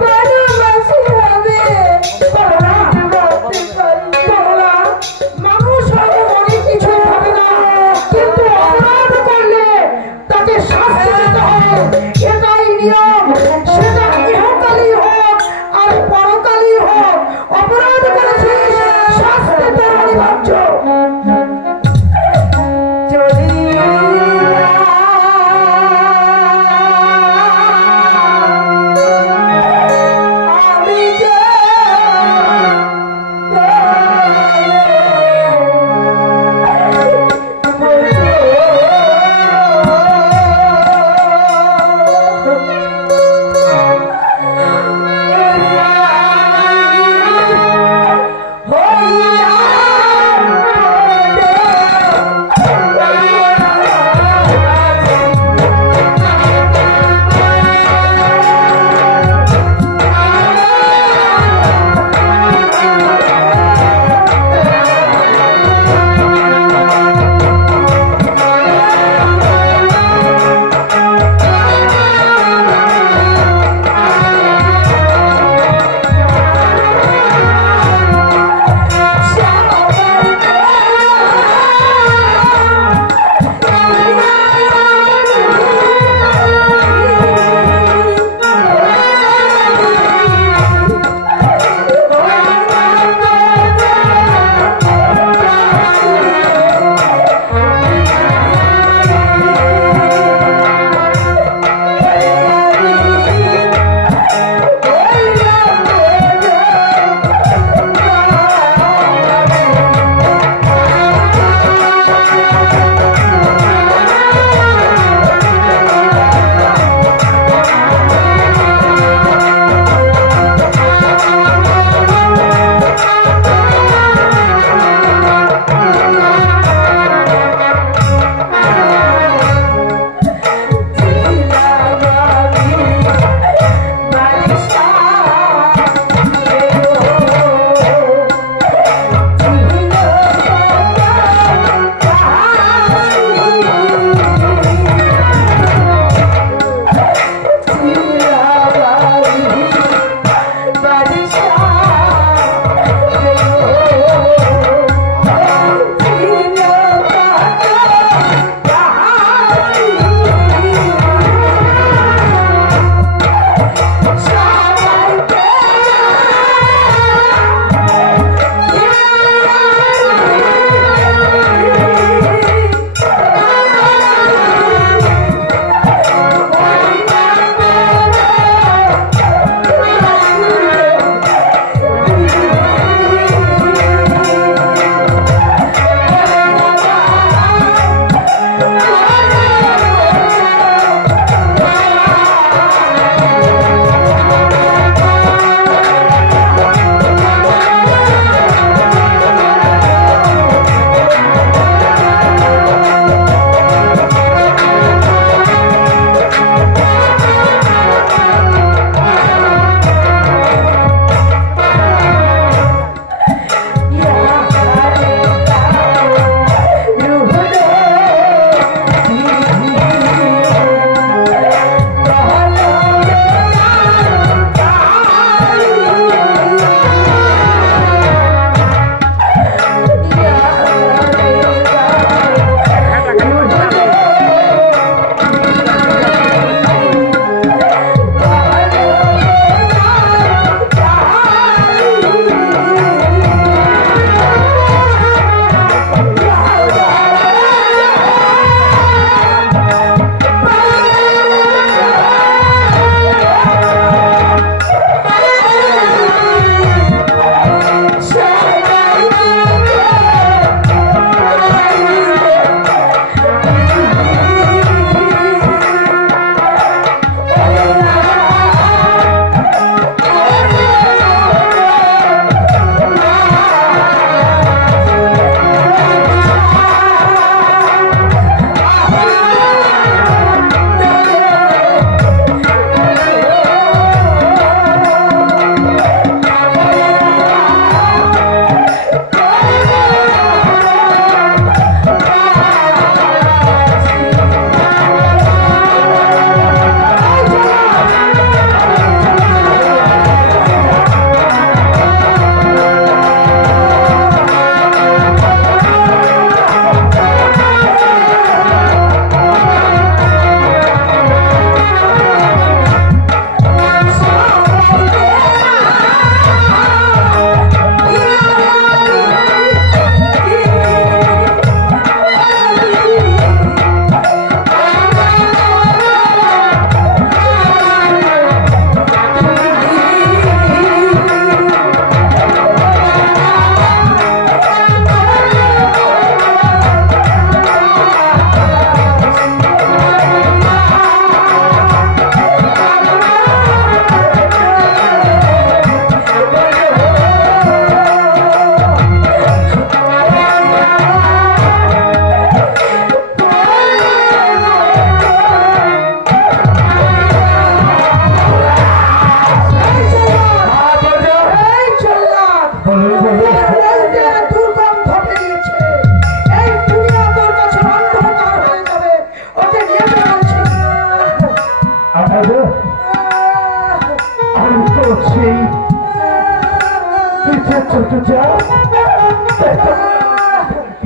ভালোবাসি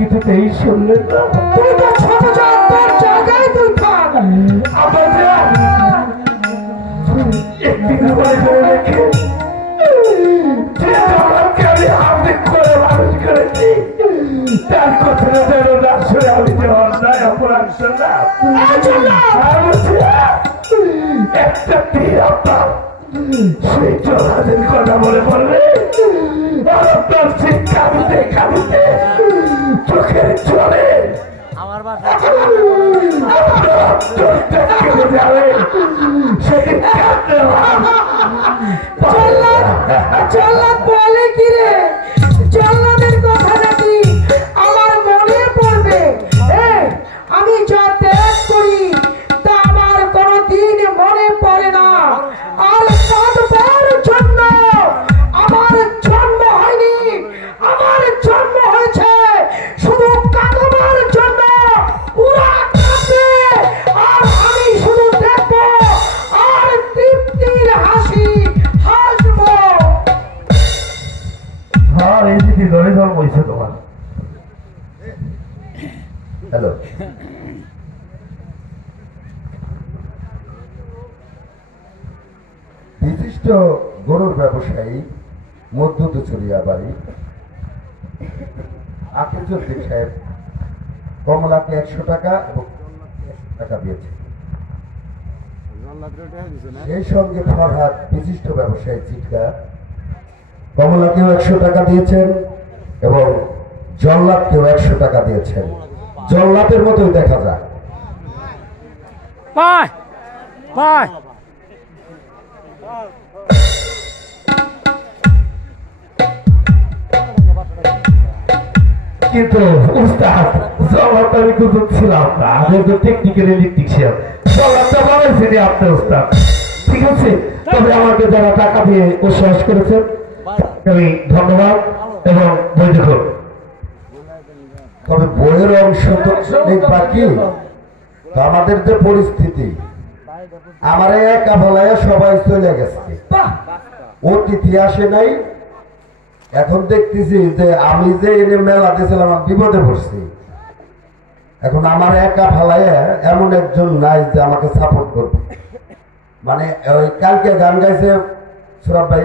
কিছুতেই শুনলেন না। তুই তো ছোট জাত, তোর জায়গায় তুই থাক। একদিন বাড়ি করে রেখে যে জগৎকে আমি হাতে করে মানুষ করেছি তার কথাটা যেন না শুনে আমি যে অন্যায় অপরাধ করলাম। একটা তীর আপনার সেই জলাদের কথা বলে বললে আপনার সেই কাঁদিতে কাঁদিতে চোখের জলে আমার জল্লাদ বলে কি রে? জল্লাদের কথা নাকি আমার মনে পড়বে? আমি যা ত্যাগ করি তা আমার কোনদিন মনে পড়ে না। আর কাঁদবার জন্য আমার জন্ম হয়নি, আমার জন্ম হয়েছে শুধু কাঁদবার জন্য। ওরা কাঁদবে আর আমি শুধু দেখবো আর তৃপ্তির হাসি হাসবো। হ্যাঁ, এই দিদি ধরে ধর বইছে তোমার। হ্যালো, বিশিষ্ট গরুর ব্যবসায়ী মধ্যদুচুরিয়া বাড়ি আকিজুদ্দিন সাহেব কমলাকে 100 টাকা এবং 100 টাকা দিয়েছে। সেই সঙ্গে ফরহাদ বিশিষ্ট ব্যবসায়ী চিটকা কমলাকেও 100 টাকা দিয়েছেন এবং জল্লাদকেও 100 টাকা দিয়েছেন। জল্লাদের মতোই দেখা যায়। কিন্তু উস্তাদ জল্লাদ আমি কিন্তু ছিলাম না, আমি তো টেকনিক্যাল ইলেকট্রিশিয়ান। জল্লাদটা বানাইছেন আপনার উস্তাদ, ঠিক আছে? তবে আমাকে যারা টাকা দিয়ে উৎসাহ করেছেন আমি ধন্যবাদ এবং বই দেখুন। তবে বইয়ের অংশ তো অনেক বাকি। আমাদের যে পরিস্থিতি, আমার একা বলায় সবাই চলে গেছে, অতিথি আসে নাই। এখন দেখতেছি যে আমি যে এনে মেলা দিয়েছিলাম আমি বিপদে পড়ছি। এখন আমার একা ফালায় এমন একজন নাই যে আমাকে সাপোর্ট করবে। মানে ওই কালকে গান গাইছে সুরাব ভাই,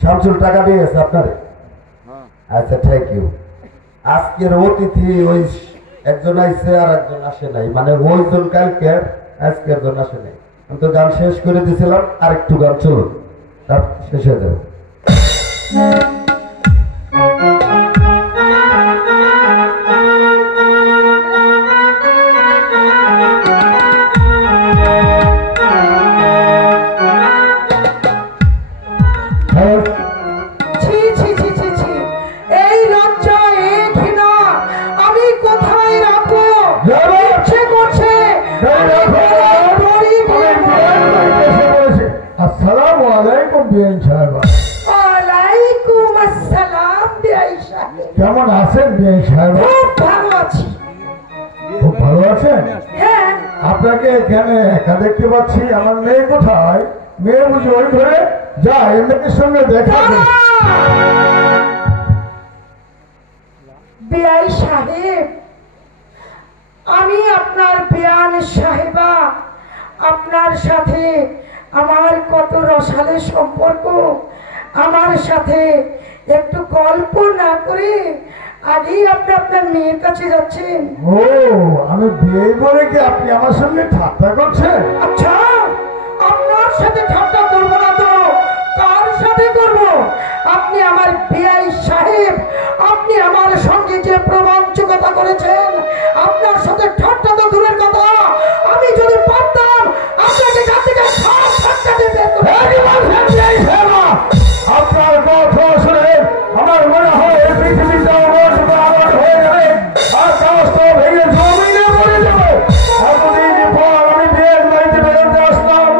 শামসুল টাকা দিয়ে গেছে আপনারে। আচ্ছা, থ্যাংক ইউ। আজকের অতিথি ওই একজন আইছে আর একজন আসে নাই, মানে ওইজন কালকে, আজকে একজন আসে নাই। আমি তো গান শেষ করে দিয়েছিলাম, আর একটু গান চলুন, তার শেষ হয়ে যাবে। কেমন আছেন বিআই সাহেব? খুব ভালো আছি। খুব ভালো আছেন? হ্যাঁ। আপনাকে এখানে একা দেখতে পাচ্ছি। আমার মেয়ে কোথায়? মেয়ে বুঝি ওই ধরে যা এমনির সঙ্গে দেখা। বিআই সাহেব, আমি আপনার বিয়ান সাহেবা, আপনার সাথে আমার কত রসালে সম্পর্ক। আমার সাথে একটু গল্প না করে আগেই আপনি আপনার মেয়ের কাছে যাচ্ছেন। ও, আমি বিয়ে বলে কি আপনি আমার সঙ্গে ঠাট্টা করছেন? আচ্ছা, আপনার সাথে ঠাট্টা করবো না তো কার সাথে করব? আপনি আমার বিআই সাহেব, আপনি আমার সঙ্গে যে প্রবঞ্চকতা করেছেন, আপনার সাথে ঠাট্টা তো দূরের কথা, আমি যদি পারতাম আপনাকে কাছ থেকে সব ঠাট্টা দিতে। আপনার কথা শুনে আমার মনে হয় পৃথিবীটা হয়ে যাবে আর কাজটা ভেঙে জমিনে পড়ে যাবে। এতদিন পর আমি বিয়ের বাড়িতে বেরোতে আসলাম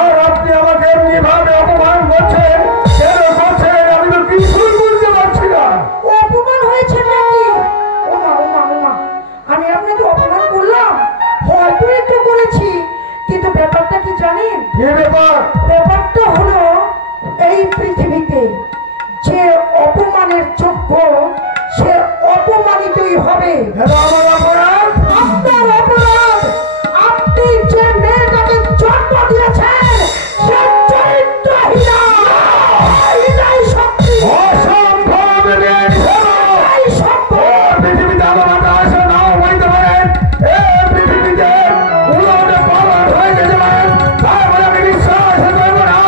আর আপনি আমাকে এমনি ভাবে অপমান করছেন। কেন করছেন আমি তো কিছুই বুঝতে পারছি না। অপমান হয়েছে নাকি? হবে। আমার অপরাধ আপনার অপরাধ, আপনি যে মেয়েটাকে জন্ম দিয়েছেন সে চরিত্রহীনা। এটাই সত্যি। অসম্ভব এটাই সম্ভব। পৃথিবীতে আমার আশা নাও হইতে পারেন, এই পৃথিবীতে উলটে পালট হয়ে যেতে পারেন, তারপরে আমি বিশ্বাস করবো না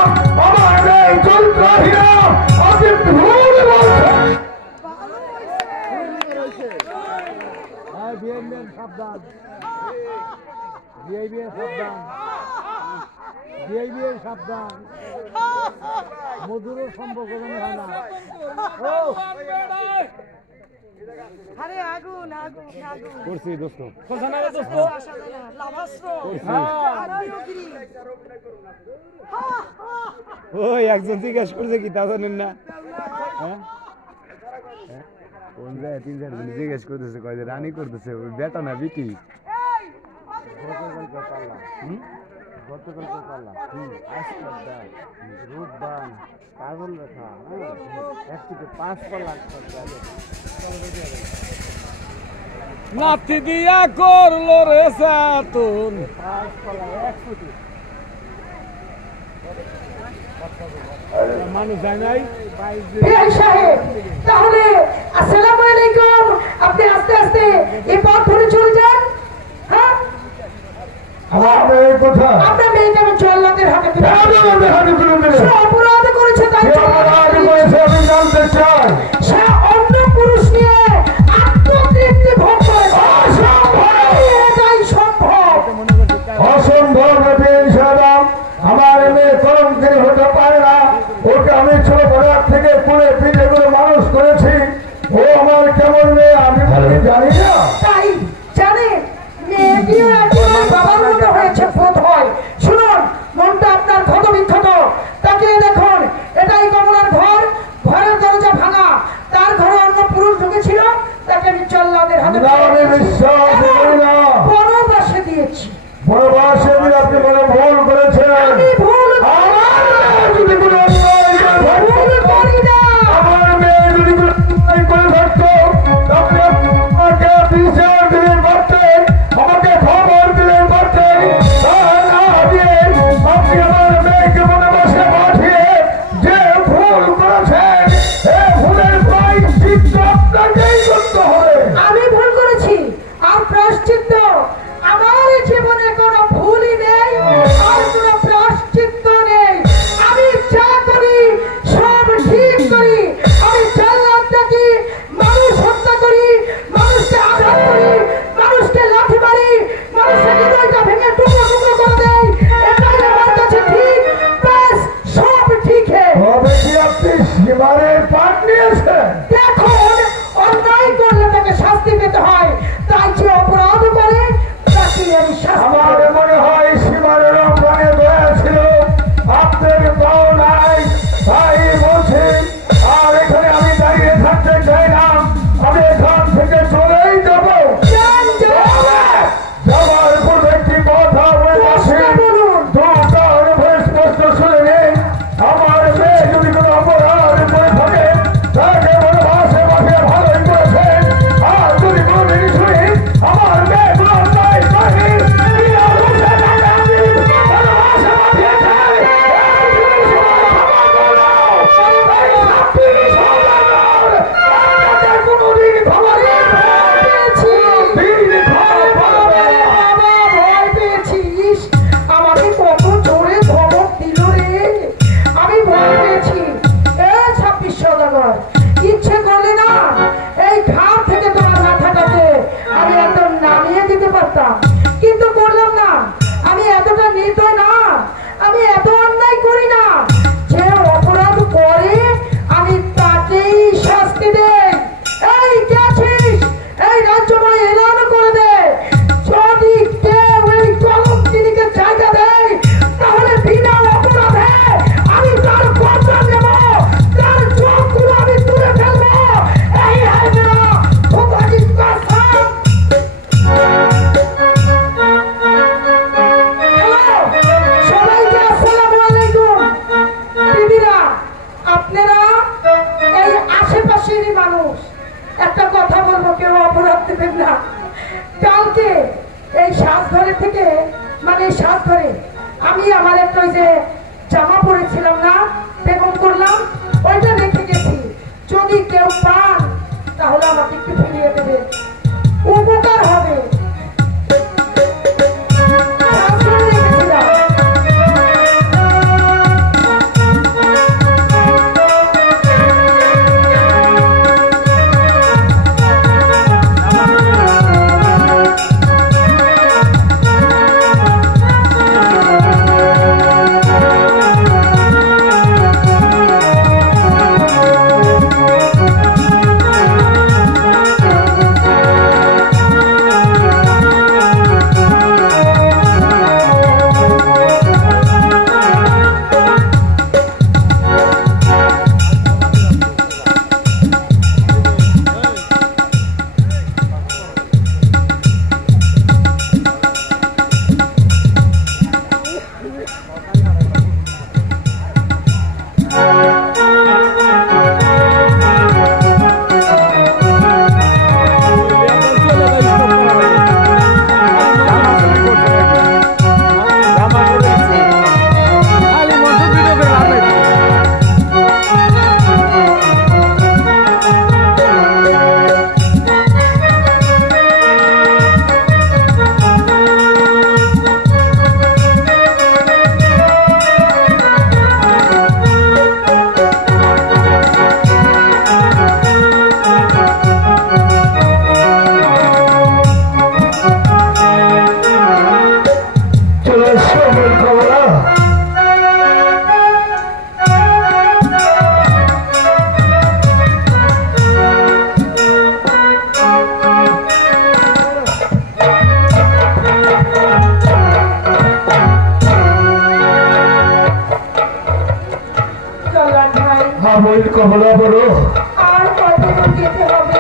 আমার এই চরিত্রহীনা। আপনি ভুল বলছেন। সাবধান, সাবধান, মধুরও সম্পর্ক হয় না। আরে আগুন আগুন আগুন করছি দোস্ত, ওই একজন জিজ্ঞেস করছে কি তা জানেন না? হ্যাঁ কোন জায়গায় 3-4 জন জিজ্ঞেস করতেছে, কয় যে রানী করতেছে, ওই বেটা না বিটি। গতকালকে পারলাম রূপবান কাগল রেখা, এক থেকে 5 পাল্লা নাতি দিয়া করলো রে সাতুন 5 পাল্লা 1 ফুট মানুষ যায় নাই। বিআই সাহেব, তাহলে আসসালামু আলাইকুম। আপনি আস্তে আস্তে এই পথ ধরে চলে যান। হ্যাঁ, আমার মেয়ে কোথায়? আপনার মেয়েকে আমি জল্লাদের হাতে তুলে কেন আমাদের হাতে তুলে দিলেন? সে অপরাধ করেছে, তাই কে অপরাধ করেছে আমি জানতে চাই। সে অন্য পুরুষ নিয়ে আত্মতৃপ্তি ভোগ করেছে। এটাই সম্ভব। অসম্ভব সাহেব, আমার মেয়ে কলঙ্কিনী হতে পারে না। ওকে আমি ছোটবেলার থেকে কোলে পিঠে করে মানুষ করেছি। ও আমার কেমন মেয়ে আমি জানি না। তাই জানেন, মেয়েটিও একজন বাবার মতো হয়েছে বোধ হয়। শুনুন, মনটা আপনার ক্ষত বিক্ষত। তাকিয়ে দেখুন, এটাই কমলার ঘর। ঘরের দরজা ভাঙা, তার ঘরে অন্য পুরুষ ঢুকেছিল, তাকে আমি জল্লাদের হাতে আমি বিশ্বাস করি না। বনবাসে দিয়েছি। বনবাসে দিলে আপনি কোনো ভুল করেছেন। আমি ভুল আমার মেয়ে যদি কোনো অন্যায় করে ভুল করি না। আমার মেয়ে যদি কোনো অন্যায় করে থাকতো, তাহলে আমাকে বিচার দিলে পারতেন, আমাকে খবর দিলে পারতেন। তা না দিয়ে আপনি আমার মেয়েকে বনবাসে পাঠিয়ে যে ভুল করেছেন, এই ভুলের প্রায়শ্চিত্ত আপনাকেই করতে হবে। আমি ভুল করেছি, আর প্রায়শ্চিত্ত আমার জীবনে কোনো ভুলই নেই, আর কোনো প্রায়শ্চিত্ত নেই। আমি যা করি সব ঠিক করি। আমি জাল্লাদ ডাকি, মানুষ হত্যা করি, মানুষকে আঘাত করি, মানুষকে লাঠি মারি, মানুষের হৃদয়টা ভেঙে টুকরো টুকরো করে দেই। এটাই আমার কাছে ঠিক। ব্যাস, সব ঠিক। তবে কি আপনি সীমারের পাঠ নিয়েছেন? দেখুন, অন্যায় করলে তাকে শাস্তি পেতে হয়, তাই যে অপরাধ করে তাকে আমি শাস্তি আমার দেব। মনে হয় সীমারের প্রাণে দয়া ছিল, আপনার তাও নাই, তাই বলছি। আর এখানে আমি দাঁড়িয়ে থাকতে চাই না, আমি এখান থেকে চলেই যাব। যান, যান। যাবার পূর্বে একটি কথা বলে আসি, দুটার ভয়ে স্পষ্ট শুনে নিন। আমার মেয়ে যদি কোনো অপরাধ করে থাকে, তাকে বনবাসে পাঠিয়ে ভালোই করেছেন। আর যদি কোনোদিন শুনি আমার মেয়ে কোনো অন্যায় করেনি, বিনা দোষে তাকে আমি বনবাসে পাঠিয়েছেন, এই জিনিস আমার ক্ষমা করো। এই শাস্তি সমাধান আপনাদের কোনোদিন ক্ষমা করবে না। পেয়েছি। দিন ক্ষমা করবে না। বাবা, ভয় পেয়েছি। ইস, আমাকে কত জোরে ধমক দিল রে। আমি ভয় পেয়েছি। 26 সওদাগর, ইচ্ছে করলে না এই ঘাট থেকে তোমার মাথাটাকে আমি একদম নামিয়ে দিতে পারতাম, কিন্তু করলাম না। আমি এতটা নির্দয় না, আমি এত অন্যায় করি না। যে অপরাধ করে আমি তাকেই শাস্তি দেই। এই কে আছিস? এই রাজ্যময় এলান করে দে, যদি কেউ এই কলঙ্কিনীকে জায়গা দেয়, তাহলে বিনা অপরাধে আমি তার বদলা নেব, তার চোখগুলো আমি তুলে ফেলবো। এই হায়না খোদাজির কসম। হ্যালো, সবাইকে আসসালামু আলাইকুম। দিদিরা, আপনারা এই আশেপাশেরই মানুষ। একটা কথা বলবো, কেউ অপরাধ দেবেন না। কালকে এই সাজঘরে থেকে মানে সাজঘরে আমি আমার একটা ওই যে জামা পরেছিলাম না, বেগম করলাম, ওইটা রেখে গেছি। যদি কেউ পান তাহলে আমাকে একটু ফিরিয়ে দেবেন, উপকার হবে। সাজঘরে রেখেছিলাম। কমলা বলো, আর কতদূর যেতে হবে?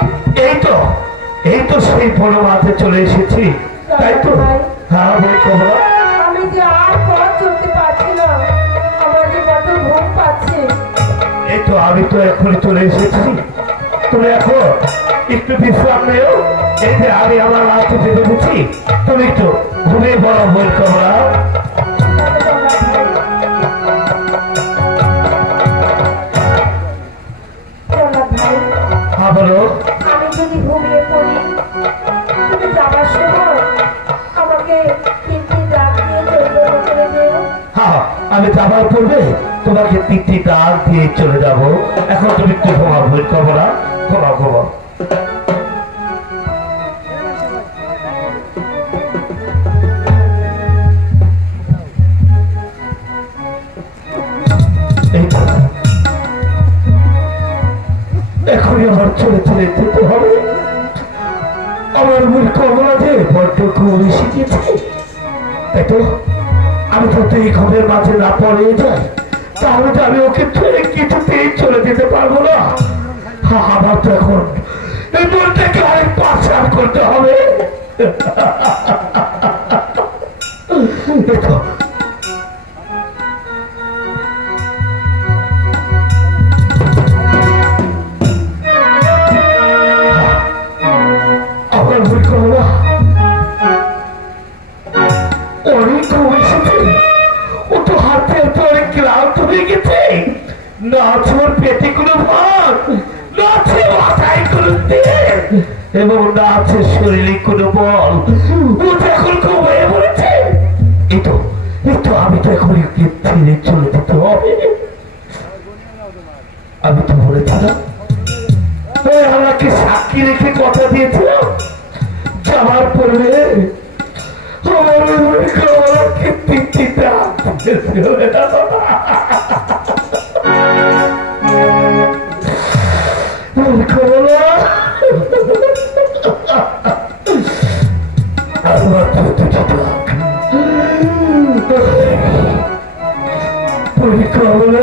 এই তো সেই বড় মাঠে চলে এসেছি, তাই তো? হ্যাঁ বল কমলা। আমি যে আর পথ চলতে পারছি না, আমার যে কত ঘুম পাচ্ছে। এই তো আমি তো এখনই চলে এসেছি, তুমি এখন একটু বিশ্রাম নেও। এই যে আমি আমার রাতে বেঁধে দিচ্ছি, তুমি একটু ঘুমিয়ে পড়ো বল কমলা। হ্যাঁ বলো। আমি যদি ঘুমিয়ে পড়ি, তুমি যাবার সময় আমাকে তিনটি ডাক দিয়ে চলে করে দিও। হ্যাঁ আমি যাবার পূর্বে তোমাকে তিনটি ডাক দিয়ে চলে যাবো। এখন তুমি একটু ঘুমাও বল কমলা, ঘুমাও ঘুমাও। এখনই আমার চলে চলে যেতে হবে। আমার মূল কমলা যে বড্ড ঘুম শিখেছে, তাই তো আমি যদি এই ঘরের মাঝে না পড়ে যাই, তাহলে তো আমি ওকে ছেড়ে কিছুতেই চলে যেতে পারবো না। আমার তো এখন এই মনটাকে অনেক পাচার করতে হবে। দেখো এবং না আছে শরীরে কোনো বল, ও তো এখন ঘুমিয়ে পড়েছে। এই তো আমি তো এখন ছেড়ে চলে যেতে হবে। আমি তো বলেছিলাম, আমাকে সাক্ষী রেখে কথা দিয়েছিলাম, যাওয়ার পরে আমাকে তিনটিটা পরিকল্পনা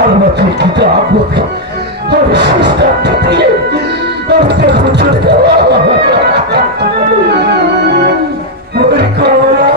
আর মাত্র কিতাব আর সিস্টার দিয়ে আর দেখো চলে যাওয়া পরিকল্পনা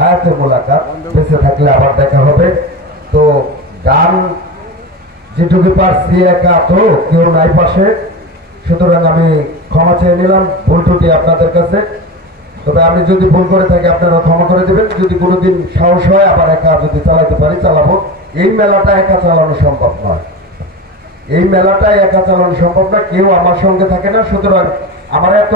হায়াতে মোলাকাত, বেঁচে থাকলে আবার দেখা হবে। তো গান যেটুকু পারছি একা তো কেউ নাই পাশে, সুতরাং আমি ক্ষমা চেয়ে নিলাম ভুল ত্রুটি আপনাদের কাছে। তবে আমি যদি ভুল করে থাকি আপনারা ক্ষমা করে দেবেন। যদি কোনোদিন সাহস হয় আবার একা যদি চালাতে পারি চালাবো। এই মেলাটা একা চালানো সম্ভব নয়, এই মেলাটাই একা চালানো সম্ভব না, কেউ আমার সঙ্গে থাকে না। সুতরাং আমার এত